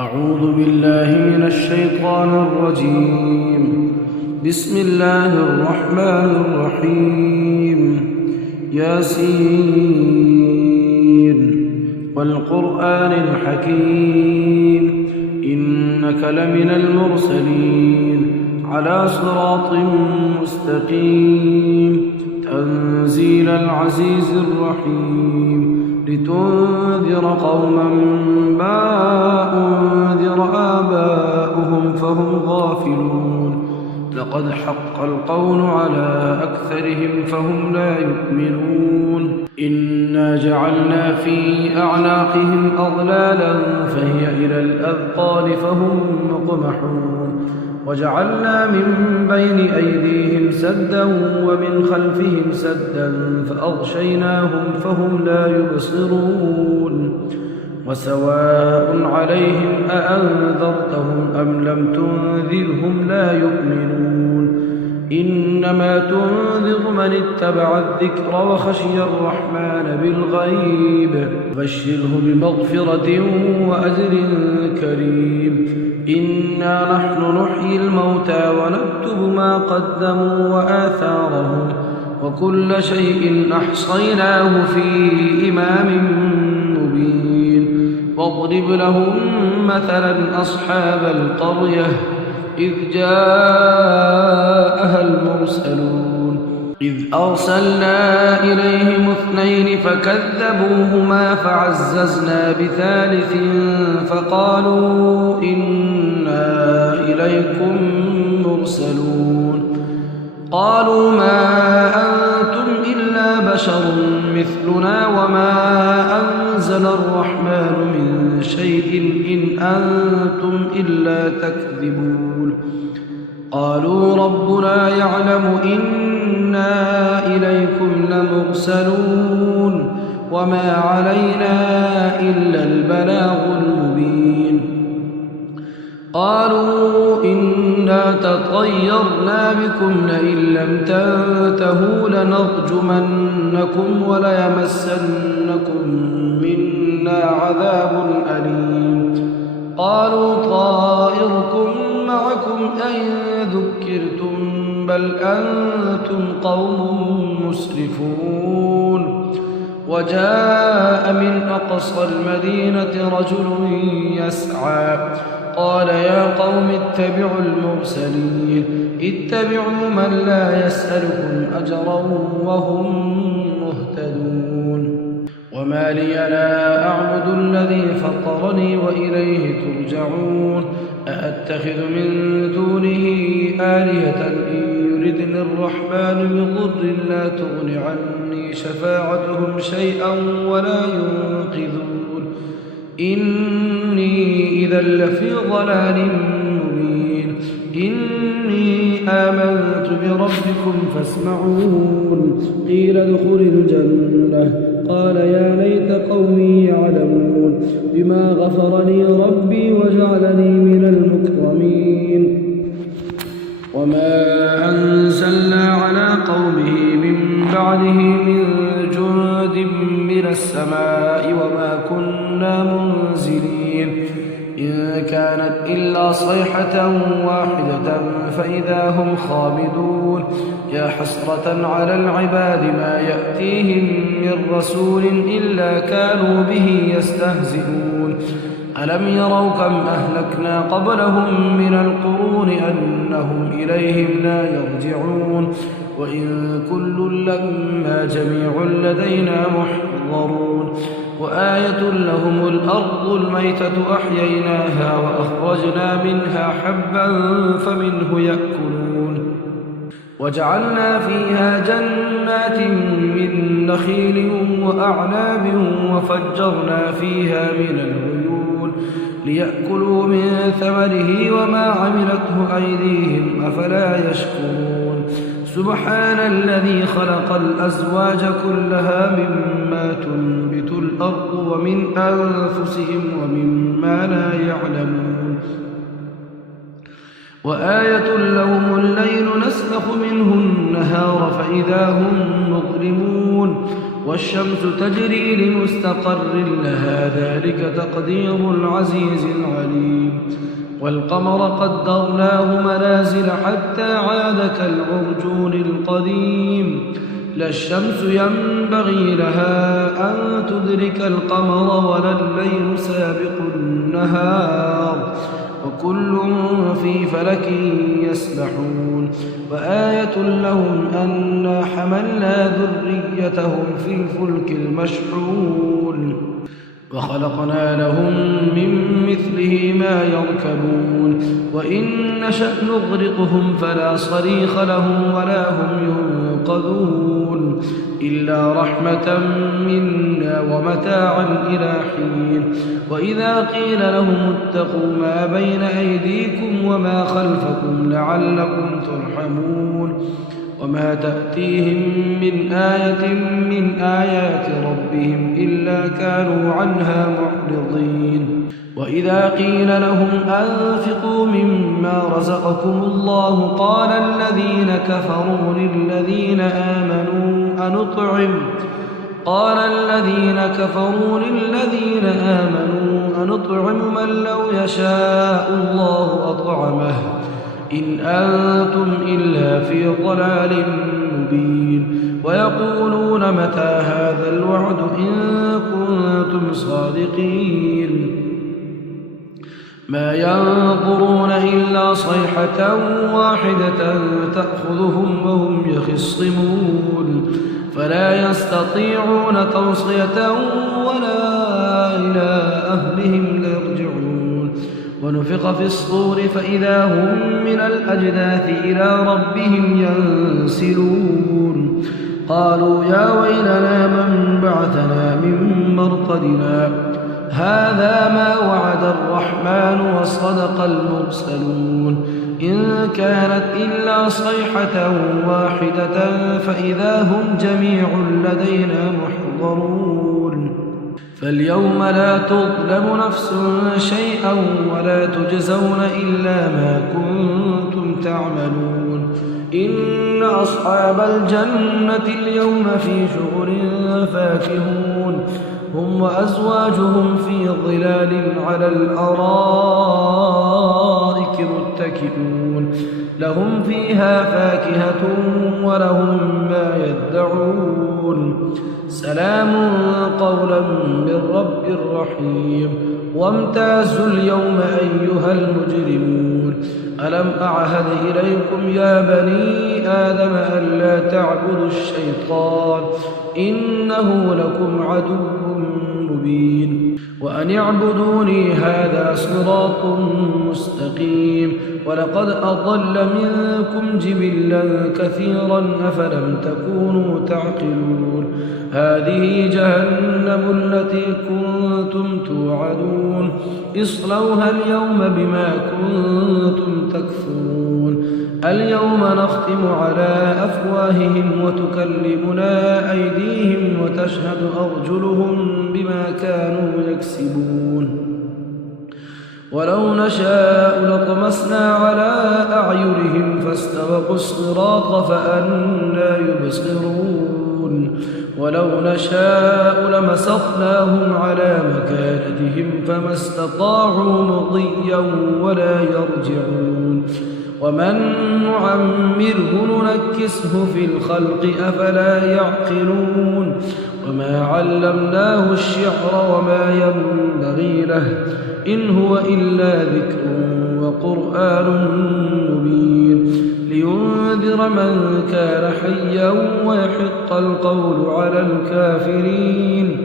أعوذ بالله من الشيطان الرجيم. بسم الله الرحمن الرحيم. ياسين والقرآن الحكيم إنك لمن المرسلين على صراط مستقيم تنزيل العزيز الرحيم لتنذر قوما ما أنذر آباؤهم فهم غافلون لقد حق القول على أكثرهم فهم لا يؤمنون إنا جعلنا في أعناقهم أغلالا فهي إلى الأذقان فهم مقمحون وجعلنا من بين أيديهم سدا ومن خلفهم سدا فأغشيناهم فهم لا يبصرون وسواء عليهم أأنذرتهم أم لم تنذرهم لا يؤمنون إنما تنذر من اتبع الذكر وخشي الرحمن بالغيب فبشره بمغفرة وأجر كريم إنا نحن نحيي الموتى ونكتب ما قدموا وآثارهم وكل شيء أحصيناه في إمام مبين واضرب لهم مثلا أصحاب القرية إذ جاءها المرسلون إذ أرسلنا إليهم 2 فكذبوهما فعززنا بثالث فقالوا إنا إليكم مرسلون قالوا ما أنتم إلا بشر مثلنا وما أنزل الرحمن من شيء إن أنتم إلا تكذبون قالوا ربنا يعلم إنا إليكم لمرسلون وما علينا إلا البلاغ المبين قالوا إنا تطيرنا بكم لئن لم تنتهوا لنرجمنكم وليمسنكم منا عذاب أليم قالوا طائركم معكم أئن ذكرتم بل أنتم قوم مسرفون وجاء من أقصى المدينة رجل يسعى قال يا قوم اتبعوا المرسلين اتبعوا من لا يسألكم أجرا وهم مهتدون وما لي لا أعبد الذي فطرني وإليه ترجعون أأتخذ من دونه آلهة إن يردني الرحمن بضر لا تغن عني شفاعتهم شيئا ولا ينقذون إني إذا لفي ضلال مبين إني آمنت بربكم فاسمعون قيل ادخل الجنة قال يا ليت قومي يعلمون بما غفر لي ربي وجعلني من المكرمين وما أنزلنا على قومه من بعده من جند من السماء وما كنا منزلين إن كانت إلا صيحة واحدة فإذا هم خامدون يا حسرة على العباد ما يأتيهم من رسول إلا كانوا به يستهزئون ألم يروا كم أهلكنا قبلهم من القرون أنهم إليهم لا يرجعون وإن كل لما جميع لدينا محضرون وآية لهم الأرض الميتة أحييناها وأخرجنا منها حبا فمنه يأكلون وجعلنا فيها جنات من نخيل وأعناب وفجرنا فيها من العيون ليأكلوا من ثمره وما عملته أيديهم أفلا يشكرون سبحان الذي خلق الأزواج كلها مما تنبت الأرض ومن أنفسهم ومما لا يعلمون وآية لهم الليل نسلخ منه النهار فإذا هم مظلمون والشمس تجري لمستقر لها ذلك تقدير العزيز العليم والقمر قدرناه منازل حتى عاد كالعرجون القديم لا الشمس ينبغي لها أن تدرك القمر ولا الليل سابق النهار وكل في فلك يسبحون وآية لهم أنا حملنا ذريتهم في الفلك المشحون وخلقنا لهم من مثله ما يركبون وإن نشأ نغرقهم فلا صريخ لهم ولا هم ينقذون إلا رحمة منا ومتاعا إلى حين وإذا قيل لهم اتقوا ما بين أيديكم وما خلفكم لعلكم ترحمون وما تأتيهم من آية من آيات ربهم إلا كانوا عنها معرضين وإذا قيل لهم أنفقوا مما رزقكم الله قال الذين كفروا للذين آمنوا أنطعم من لو يشاء الله أطعمه إن أنتم إلا في ضلال مبين ويقولون متى هذا الوعد إن كنتم صادقين ما ينظرون إلا صيحة واحدة تأخذهم وهم يخصمون فلا يستطيعون توصية ولا إلى أهلهم يرجعون ونفخ في الصور فإذا هم من الأجداث إلى ربهم ينسلون قالوا يا ويلنا من بعثنا من مرقدنا هذا ما وعد الرحمن وصدق المرسلون إن كانت إلا صيحة واحدة فإذا هم جميع لدينا محضرون فاليوم لا تظلم نفس شيئا ولا تجزون إلا ما كنتم تعملون إن أصحاب الجنة اليوم في شغل فاكهون هم وأزواجهم في ظلال على الأرائك متكئون لهم فيها فاكهة ولهم ما يدعون سلام قولا من رب رحيم وامتازوا اليوم أيها المجرمون ألم أعهد إليكم يا بني آدم ألا تعبدوا الشيطان إنه لكم عدو مبين وأن اعبدوني هذا صراط مستقيم ولقد أضل منكم جبلا كثيرا أفلم تكونوا تعقلون هذه جهنم التي كنتم توعدون اصلوها اليوم بما كنتم تكفرون اليوم نختم على أفواههم وتكلمنا أيديهم وتشهد أرجلهم بما كانوا يكسبون ولو نشاء لطمسنا على أعينهم فاستبقوا الصراط فأنى يبصرون ولو نشاء لمسخناهم على مكانتهم فما استطاعوا مضيا ولا يرجعون ومن نعمره ننكسه في الخلق أفلا يعقلون وما علمناه الشعر وما ينبغي له إن هو إلا ذكر وقرآن مبين لينذر من كان حيا ويحق القول على الكافرين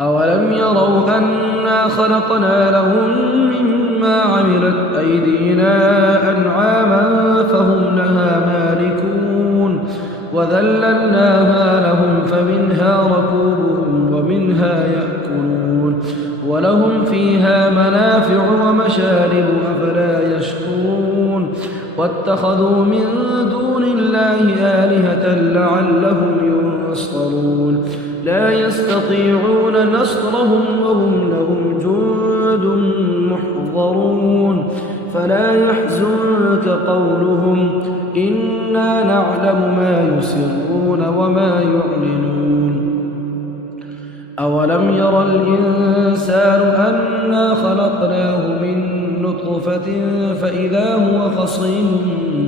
أولم يروا أنا خلقنا لهم مما عملت أيدينا أنعاما فهم لها مالكون وذللناها لهم فمنها ركوبهم ومنها يأكلون ولهم فيها منافع ومشارب أفلا يشكرون واتخذوا من دون الله آلهة لعلهم ينصرون لا يستطيعون نصرهم وهم لهم جند محضرون فلا يحزنك قولهم إنا نعلم ما يسرون وما يعلنون أولم ير الإنسان أنا خلقناه من نطفة فإذا هو خصيم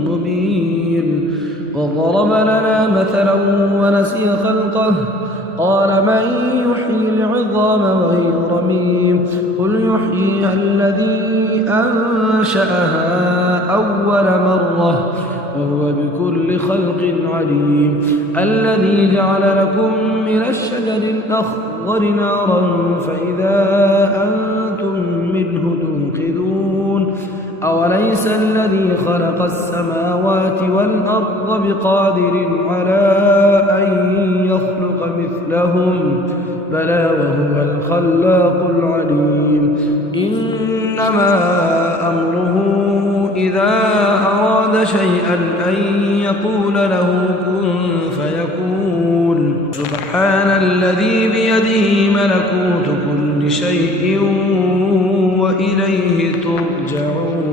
مبين وضرب لنا مثلا ونسي خلقه قال من يحيي العظام وهي رميم قل يحييها الذي أنشأها أول مرة وهو بكل خلق عليم الذي جعل لكم من الشجر الأخضر نارا فإذا أنتم منه توقدون أوليس الذي خلق السماوات والأرض بقادر على أن يخلق مثلهم بلى وهو الخلاق العليم إنما أمره إذا أراد شيئا أن يقول له كن فيكون سبحان الذي بيده ملكوت كل شيء وإليه ترجعون